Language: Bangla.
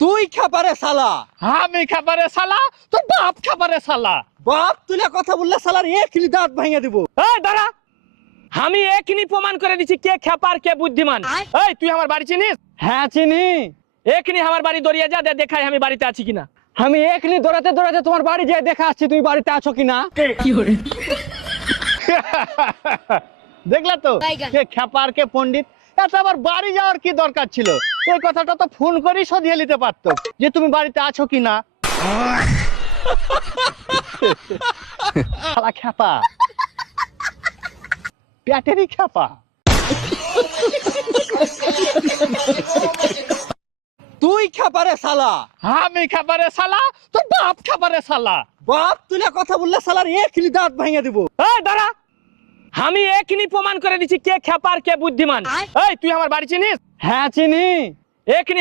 তুই খাবারে শালা। আমি খাবারে শালা, তোর বাপ খাবারে শালা। বাপ তুলে কথা বললে শালার এখনি দাঁত ভেঙে দিব। এই দাঁড়া, আমি এখনি প্রমাণ করে দিচ্ছি কে খেপার কে বুদ্ধিমান। এই তুই আমার বাড়ি চিনিস? হ্যাঁ চিনি। এখনি আমার বাড়ি দরিয়া যা, দেখাই আমি বাড়িতে আছি কিনা। আমি এখনি দৌড়াতে দৌড়াতে তোমার বাড়ি যেয়ে দেখা আসছি তুমি বাড়িতে আছো কিনা। দেখলা তো কে খেপার কে পণ্ডিত। এত আবার বাড়ি যাওয়ার কি দরকার ছিল? এই কথাটা তো ফোন করেই সধিয়ে নিতে পারতো যে তুমি বাড়িতে আছো কিনা। শালা খেপা, প্যাটেরই খেপা। তুই খাবারে শালা। আমি খাবারে শালা, তোর বাপ খাবারে শালা। বাপ তুলে কথা বললে শালার এখনি দাঁত ভেঙে দিব। এই দাঁড়া, আমি এখনি প্রমাণ করে দিচ্ছি কে খেপার কে বুদ্ধিমান। এই তুই আমার বাড়ি চিনিস? হ্যাঁ চিনি। এখনি